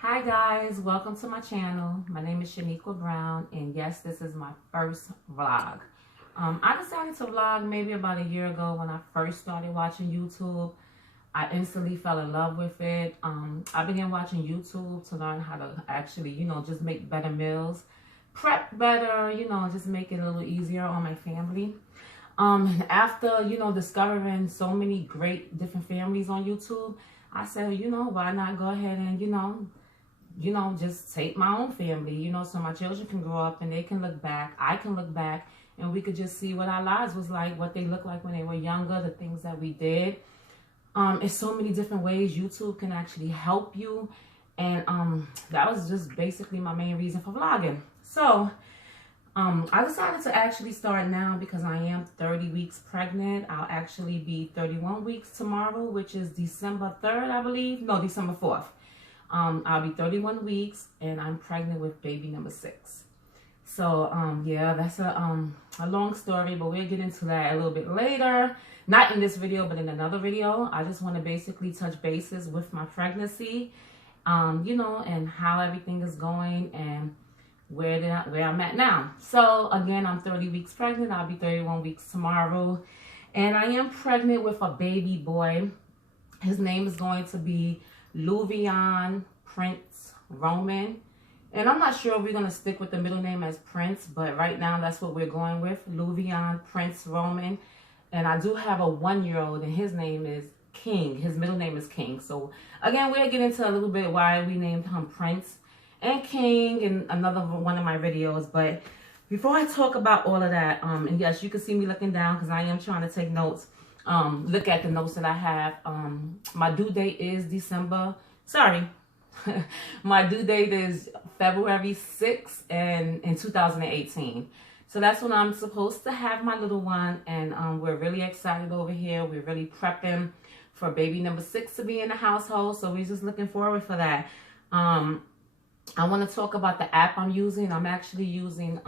Hi guys, welcome to my channel. My name is Shaniqua Brown, and yes, this is my first vlog. I decided to vlog maybe about a year ago when I first started watching YouTube. I instantly fell in love with it. I began watching YouTube to learn how to actually, just make better meals, prep better, just make it a little easier on my family. After, discovering so many great different families on YouTube, I said, why not go ahead and, just take my own family, so my children can grow up and they can look back. I can look back and we could just see what our lives was like, what they looked like when they were younger, the things that we did. In so many different ways, YouTube can actually help you. And that was just basically my main reason for vlogging. So I decided to actually start now because I am 30 weeks pregnant. I'll actually be 31 weeks tomorrow, which is December 3rd, I believe. No, December 4th. I'll be 31 weeks and I'm pregnant with baby number 6. So, yeah, that's a long story, but we'll get into that a little bit later. Not in this video, but in another video. I just want to basically touch bases with my pregnancy, and how everything is going and where I'm at now. So, again, I'm 30 weeks pregnant. I'll be 31 weeks tomorrow. And I am pregnant with a baby boy. His name is going to be Luvion Prince Roman. And I'm not sure if we're going to stick with the middle name as Prince, but right now that's what we're going with, Luvion Prince Roman. And I do have a 1-year-old and his name is King. His middle name is King. So again, we'll get into a little bit why we named him Prince and King in another one of my videos. But before I talk about all of that, and yes, you can see me looking down because I am trying to take notes. Look at the notes that I have. My due date is my due date is February 6th in 2018. So that's when I'm supposed to have my little one. And we're really excited over here. We're really prepping for baby number 6 to be in the household. So we're just looking forward for that. I want to talk about the app I'm using. I'm actually using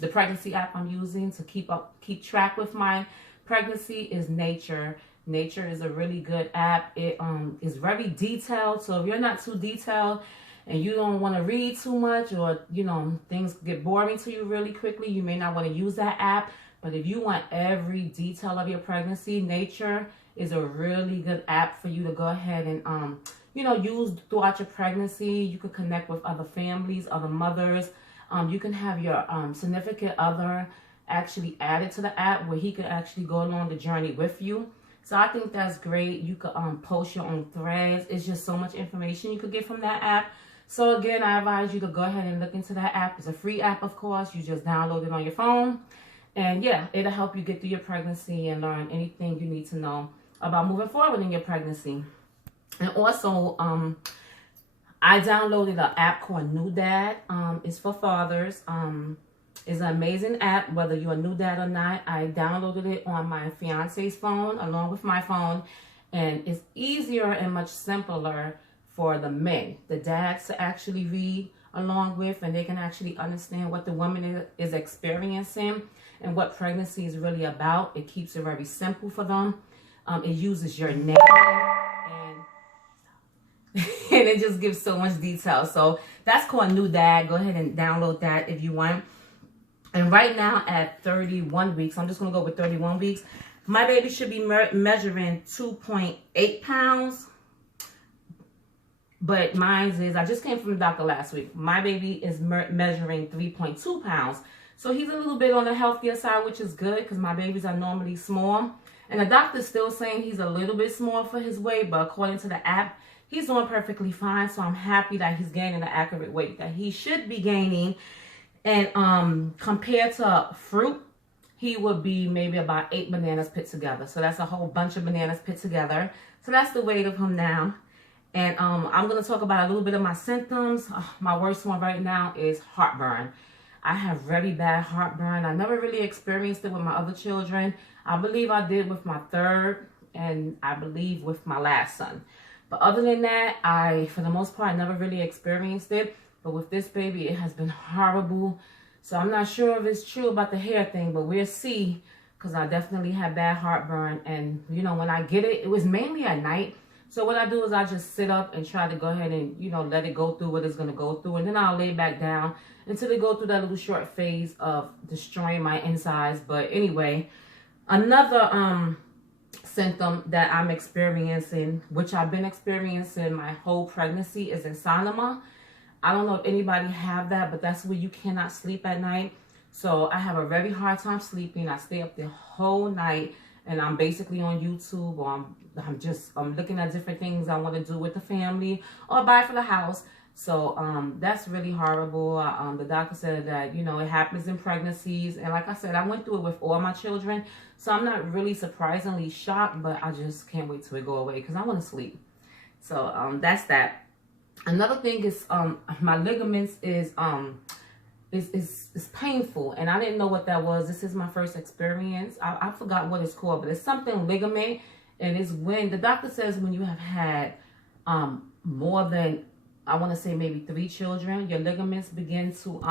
the pregnancy app I'm using to keep track with my pregnancy is Nature. Nature is a really good app. It is very detailed. So if you're not too detailed and you don't want to read too much, or things get boring to you really quickly, you may not want to use that app. But if you want every detail of your pregnancy, Nature is a really good app for you to go ahead and use throughout your pregnancy. You can connect with other families, other mothers. You can have your significant other actually added to the app where he could actually go along the journey with you. So I think that's great. You could post your own threads. It's just so much information you could get from that app. So again, I advise you to go ahead and look into that app. It's a free app, of course. You just download it on your phone. And yeah, it'll help you get through your pregnancy and learn anything you need to know about moving forward in your pregnancy. And also, I downloaded an app called New Dad. It's for fathers. It's an amazing app, whether you're a new dad or not. I downloaded it on my fiance's phone along with my phone. And it's easier and much simpler for the men, the dads, to actually read along with, and they can actually understand what the woman is experiencing and what pregnancy is really about. It keeps it very simple for them. It uses your name and it just gives so much detail. So that's called New Dad. Go ahead and download that if you want. And right now at 31 weeks, I'm just going to go with 31 weeks. My baby should be measuring 2.8 pounds. But mine is, I just came from the doctor last week. My baby is measuring 3.2 pounds. So he's a little bit on the healthier side, which is good because my babies are normally small. And the doctor's still saying he's a little bit small for his weight, but according to the app, he's doing perfectly fine. So I'm happy that he's gaining the accurate weight that he should be gaining. And compared to fruit, he would be maybe about 8 bananas put together. So that's a whole bunch of bananas put together. So that's the weight of him now. And I'm going to talk about a little bit of my symptoms. My worst one right now is heartburn. I have very bad heartburn. I never really experienced it with my other children. I believe I did with my third, and I believe with my last son. But other than that, for the most part, I never really experienced it. But with this baby, it has been horrible. So I'm not sure if it's true about the hair thing, but we'll see. Because I definitely had bad heartburn. And, when I get it, it was mainly at night. So what I do is I just sit up and try to go ahead and, you know, let it go through what it's going to go through. And then I'll lay back down until they go through that little short phase of destroying my insides. But anyway, another symptom that I'm experiencing, which I've been experiencing my whole pregnancy, is insomnia. I don't know if anybody have that, but that's where you cannot sleep at night. So I have a very hard time sleeping. I stay up the whole night, and I'm basically on YouTube, or I'm looking at different things I want to do with the family or buy for the house. So that's really horrible. The doctor said that, you know, it happens in pregnancies. And like I said, I went through it with all my children. So I'm not really surprisingly shocked, but I just can't wait till it go away because I want to sleep. So that's that. Another thing is my ligaments is painful, and I didn't know what that was. This is my first experience. I forgot what it's called, but it's something ligament, and it's when the doctor says when you have had more than, I want to say maybe 3 children, your ligaments begin to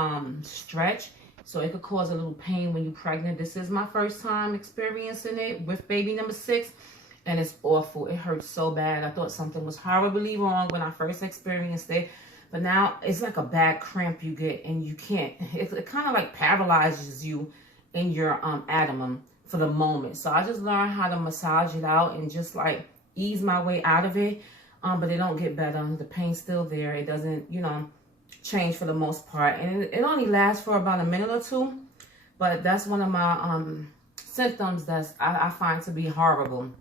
stretch, so it could cause a little pain when you're pregnant. This is my first time experiencing it with baby number 6, and it's awful. It hurts so bad. I thought something was horribly wrong when I first experienced it. But now it's like a bad cramp you get, and you can't, it kind of like paralyzes you in your abdomen for the moment. So I just learned how to massage it out and just like ease my way out of it. But it don't get better. The pain's still there. It doesn't, you know, change for the most part. And it only lasts for about a minute or 2. But that's one of my symptoms that I find to be horrible.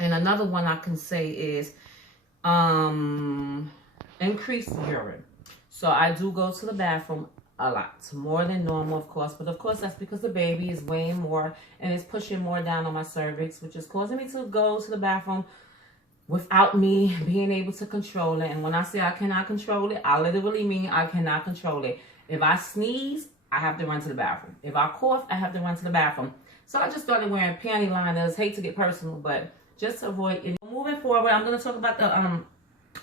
And another one I can say is increased urine. So I do go to the bathroom a lot, more than normal, of course, but of course that's because the baby is weighing more and it's pushing more down on my cervix, which is causing me to go to the bathroom without me being able to control it. And when I say I cannot control it, I literally mean I cannot control it. If I sneeze, I have to run to the bathroom. If I cough, I have to run to the bathroom. So I just started wearing panty liners. Hate to get personal, but just to avoid it. Moving forward, I'm going to talk about the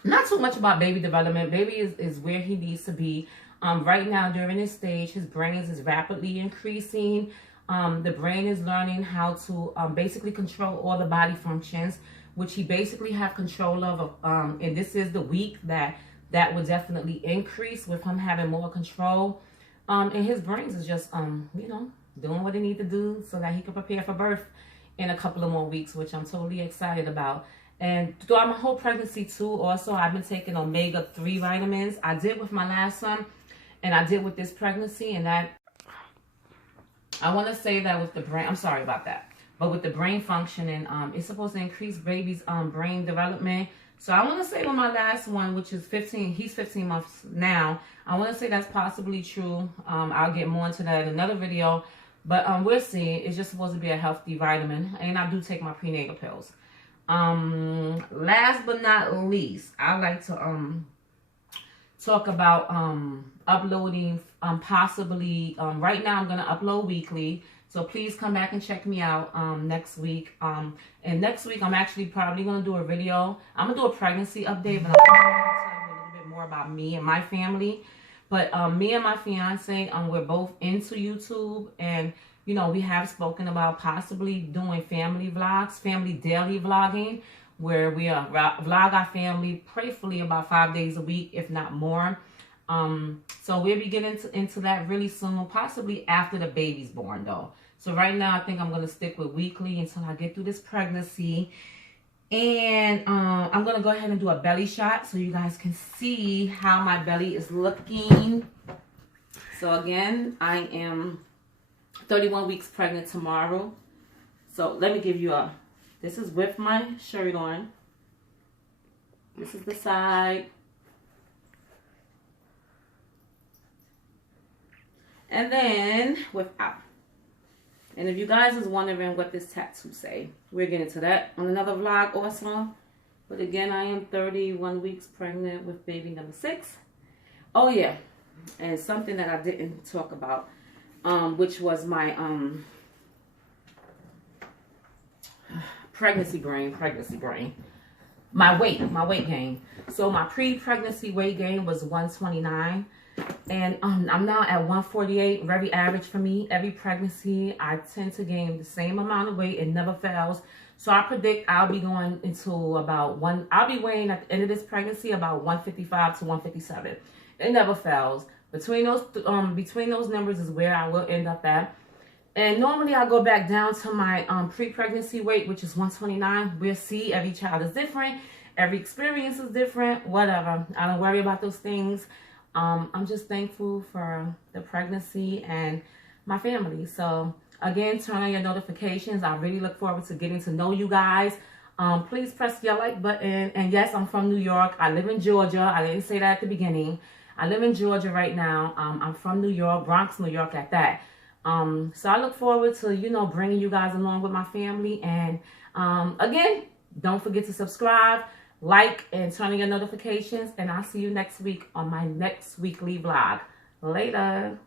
not too much about baby development. Baby is where he needs to be. Right now, during this stage, his brain is rapidly increasing. The brain is learning how to basically control all the body functions, which he basically have control of. And this is the week that will definitely increase with him having more control. And his brains is just, you know, doing what they need to do so that he can prepare for birth in a couple of more weeks, which I'm totally excited about. And throughout my whole pregnancy too, also I've been taking omega-3 vitamins. I did with my last son, and I did with this pregnancy. And that, I want to say that with the brain, I'm sorry about that, but with the brain functioning, it's supposed to increase baby's brain development. So I want to say with my last one, which is 15, he's 15 months now, I want to say that's possibly true. I'll get more into that in another video, but we'll see. It's just supposed to be a healthy vitamin, and I do take my prenatal pills. Last but not least, I like to talk about uploading possibly right now I'm gonna upload weekly, so please come back and check me out next week. And next week I'm actually probably gonna do a video. I'm gonna do a pregnancy update, but I'm gonna tell you a little bit more about me and my family. But me and my fiance, we're both into YouTube, and you know, we have spoken about possibly doing family vlogs, family daily vlogging, where we vlog our family prayerfully about 5 days a week, if not more. So we'll be getting into that really soon, possibly after the baby's born though. So right now I think I'm going to stick with weekly until I get through this pregnancy. And I'm going to go ahead and do a belly shot so you guys can see how my belly is looking. So again, I am 31 weeks pregnant tomorrow. So let me give you this is with my shirt on. This is the side. And then without. And if you guys is wondering what this tattoo say, we're getting to that on another vlog also. But again, I am 31 weeks pregnant with baby number 6. Oh yeah, and something that I didn't talk about, which was my pregnancy brain. My weight gain. So my pre-pregnancy weight gain was 129. And I'm now at 148, very average for me. Every pregnancy, I tend to gain the same amount of weight. It never fails. So I predict I'll be going into about I'll be weighing at the end of this pregnancy about 155 to 157. It never fails. Between those numbers is where I will end up at. And normally I go back down to my pre-pregnancy weight, which is 129. We'll see. Every child is different. Every experience is different. Whatever. I don't worry about those things. I'm just thankful for the pregnancy and my family. So again, turn on your notifications. I really look forward to getting to know you guys. Please press your like button. And yes, I'm from New York. I live in Georgia. I didn't say that at the beginning. I live in Georgia right now. I'm from New York, Bronx, New York at that. So I look forward to, you know, bringing you guys along with my family. And again, don't forget to subscribe, like, and turn on your notifications. And I'll see you next week on my next weekly vlog. Later.